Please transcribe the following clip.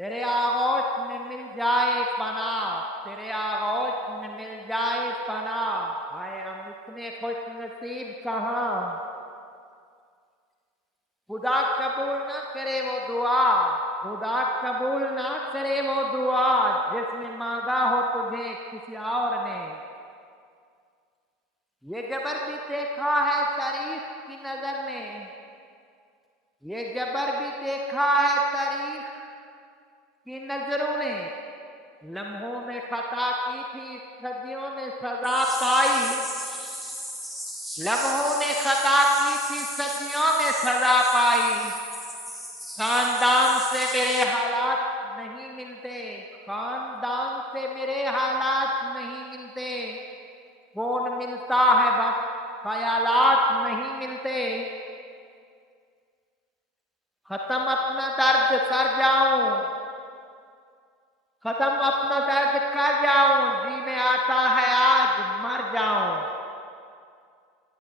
तेरे आगोश में मिल जाए पनाह, तेरे आगोश में मिल जाए पनाह। हाय हम इतने खुश नसीब कहाँ। खुदा कबूल ना करे वो दुआ, खुदा कबूल ना करे वो दुआ जिसने मांगा हो तुझे किसी और ने। ये जबर भी देखा है तारीफ की नजर ने, ये जबर भी देखा है तारीफ की नजरों ने। लम्हों में खता की थी सदियों ने सजा पाई, लम्हों ने खता की थी सदियों में सजा पाई। खानदान से मेरे हालात नहीं मिलते, खानदान से मेरे हालात नहीं मिलते। कौन मिलता है बस ख्यालात नहीं मिलते। खत्म अपना दर्द कर जाऊं, खत्म अपना दर्द कर जाऊं, जी में आता है